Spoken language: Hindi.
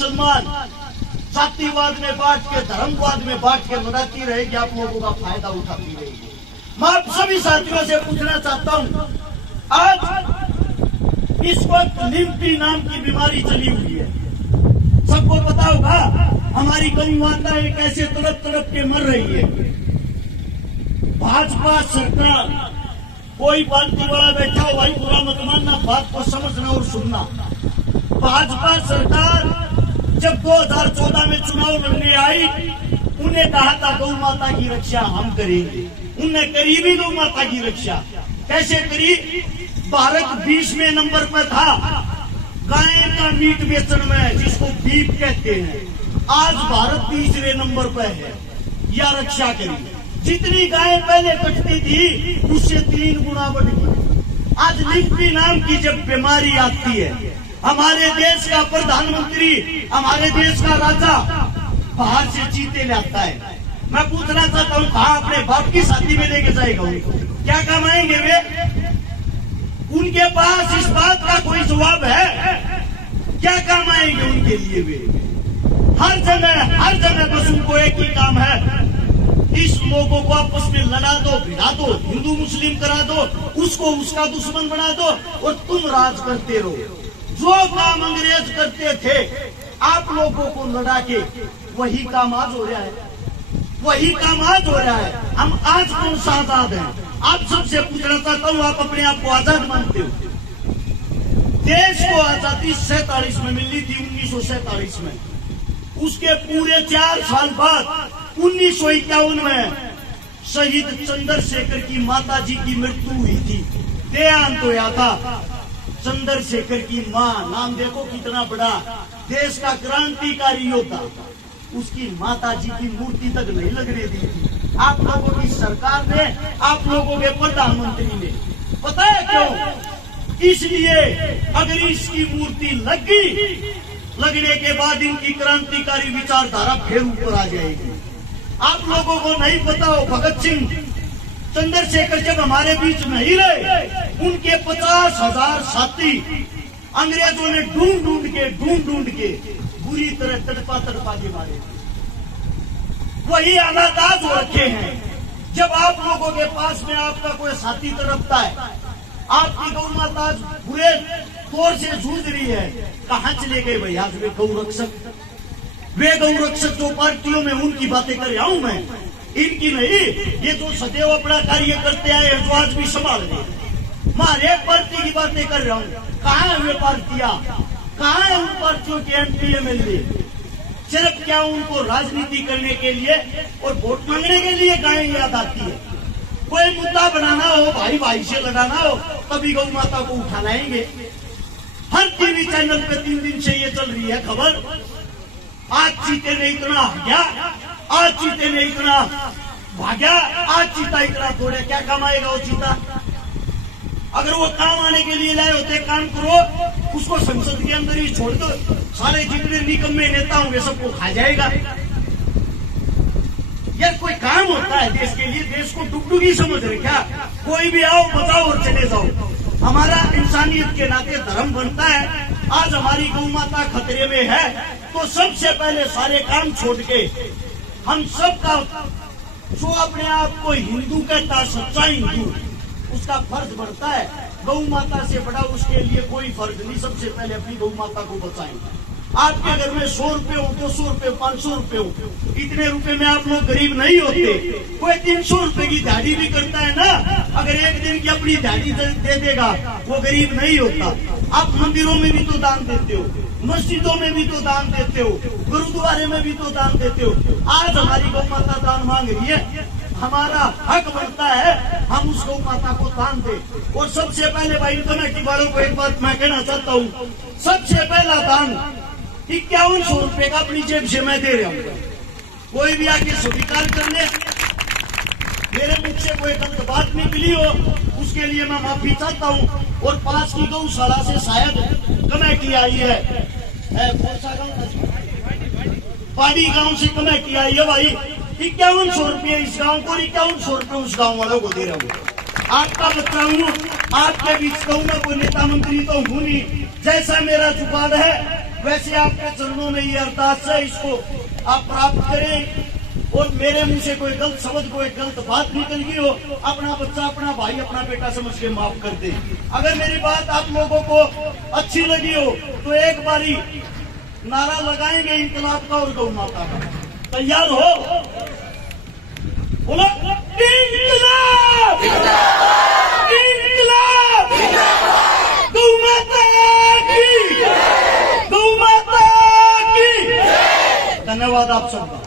मुसलमान जातिवाद में बांट के, धर्मवाद में बांट के लड़ाती रहेगी, आप लोगों का फायदा उठाती रहेगी। मैं आप सभी साथियों से पूछना चाहता हूं, आज इस वक्त लिम्पी नाम की बीमारी चली हुई है, सबको पता होगा। हमारी गौ माताएं कैसे तड़प तड़प के मर रही है। भाजपा सरकार, कोई पार्टी वाला बैठा हो भाई, बुरा मत मानना, बात को समझना और सुनना। भाजपा सरकार जब 2014 में चुनाव लड़ने आई, उन्हें कहा था गौ माता की रक्षा हम करेंगे। उनने करी भी गौ माता की रक्षा। कैसे करी? भारत 20वें नंबर पर था गाय का मीट बेचने में, जिसको बीफ कहते हैं। आज भारत 30वें नंबर पर है। या रक्षा करी। जितनी गाय पहले कटती थी उससे 3 गुना बढ़ गई। आज लिम्पी नाम की जब बीमारी आती है, हमारे देश का प्रधानमंत्री, हमारे देश का राजा बाहर से चीते लाता है। मैं पूछना चाहता हूँ, कहा अपने बाप की शादी में लेके जाएगा उनको? क्या कमाएंगे वे? उनके पास इस बात का कोई जवाब है? क्या कमाएंगे उनके लिए वे? हर जगह बस उनको एक ही काम है, इस लोगों को आपस में लड़ा दो, भिड़ा दो, हिंदू मुस्लिम करा दो, उसको उसका दुश्मन बना दो और तुम राज करते रहो। जो काम अंग्रेज करते थे आप लोगों को लड़ा के, वही काम आज हो रहा है। वही काम आज हो रहा है। हम आज कौन सा आजाद है? आप सबसे पूछना चाहता हूँ, आप अपने आप को आजाद मानते हो? देश को आजादी 47 में मिली थी, 1947 में। उसके पूरे 4 साल बाद 1951 में शहीद चंद्रशेखर की माता जी की मृत्यु हुई थी, देहांत हुआ था। चंद्रशेखर की मां, नाम देखो कितना बड़ा, देश का क्रांतिकारी योद्धा, उसकी माता जी की मूर्ति तक नहीं लगने दी थी आप लोगों की सरकार ने, आप लोगों के प्रधानमंत्री ने। पता है क्यों? इसलिए अगर इसकी मूर्ति लग गई, लगने के बाद इनकी क्रांतिकारी विचारधारा फिर ऊपर आ जाएगी। आप लोगों को नहीं पता हो, भगत सिंह, चंद्रशेखर जब हमारे बीच नहीं रहे, उनके 50,000 साथी अंग्रेजों ने ढूंढ ढूंढ के बुरी तरह तड़पा के मारे। वही हालात आज हो रखे हैं। जब आप लोगों के पास में आपका कोई साथी तड़पता है, आपकी गौ माता आज बुरे तौर से जूझ रही है, कहां चले गए भाई आज वे गौ रक्षक? वे गौ रक्षक जो पार्टियों में, उनकी बातें कर रहा हूं मैं, इनकी नहीं। ये जो सदैव अपना कार्य करते आए हैं, जो आज भी संभाल रहे, मैं हर एक पार्टी की बातें कर रहा हूँ। कहाँ है वे पार्टियां? कहाँ है उन पार्टियों के MP MLA? सिर्फ क्या उनको राजनीति करने के लिए और वोट मांगने के लिए गाय याद आती है? कोई मुद्दा बनाना हो, भाई से लड़ाना हो, तभी गौ माता को उठा लाएंगे। हर टीवी चैनल पे 3 दिन से ये चल रही है खबर, आज चीते ने इतना भाग्या, आज चीते ने इतना भाग्या, आज चीता इतना थोड़े। क्या कमाएगा वो चीता? अगर वो काम आने के लिए लाए होते, काम करो, उसको संसद के अंदर ही छोड़ दो, सारे जितने निकम्मे नेता होंगे सबको खा जाएगा। यार कोई काम होता है देश के लिए, देश को डुगडुगी समझ रहे क्या? कोई भी आओ, बचाओ और चले जाओ। हमारा इंसानियत के नाते धर्म बनता है। आज हमारी गौ माता खतरे में है, तो सबसे पहले सारे काम छोड़ के हम सबका, जो अपने आप को हिंदू कहता, सच्चा हिंदू, उसका फर्ज बढ़ता है। गौ माता से बड़ा उसके लिए कोई फर्ज नहीं। सबसे पहले अपनी गौ माता को बचाएं। आपके घर में 100 रुपए हो, 200 रुपए हो, 500 रुपए हो, इतने रुपए में आप लोग गरीब नहीं होते। कोई 300 रुपए की दिहाड़ी भी करता है ना, अगर एक दिन की अपनी दिहाड़ी दे देगा, वो गरीब नहीं होता। आप मंदिरों में भी तो दान देते हो, मस्जिदों में भी तो दान देते हो, गुरुद्वारे में भी तो दान देते हो। आज हमारी गौ माता दान मांग रही है, हमारा हक बनता है हम उस गौ माता को दान दे। और सबसे पहले भाई कमेटी वालों को एक बात मैं कहना चाहता हूँ, सबसे पहला दान 5100 रुपए का अपनी जेब से मैं दे रहा हूँ। कोई भी आके स्वीकार कर ले, मेरे मुख से कोई गलत बात निकली हो उसके लिए मैं माफी चाहता हूँ। और पास की गौशाला से शायद कमेटी आई है, पाड़ी गांव से कमेटी आई है भाई। 5100 रुपये इस गांव को, 5100 रुपये उस गांव वालों को दे रहा हूँ। आपका बच्चा हूँ, आपके बीच कहूँ मैं, कोई नेता मंत्री तो हूँ नहीं। जैसा मेरा जुबान है वैसे आपके चरणों में ये अरदास है, इसको आप प्राप्त करें। और मेरे मुंह से कोई गलत शब्द, कोई गलत बात निकल गई हो, अपना बच्चा, अपना भाई, अपना बेटा समझ के माफ कर दे। अगर मेरी बात आप लोगों को अच्छी लगी हो तो एक बारी नारा लगाएंगे इंकलाब का और गौ माता का। तैयार हो? बोलो इंकलाब, इंकलाब, गौ माता की, गौ माता की। धन्यवाद आप सबका।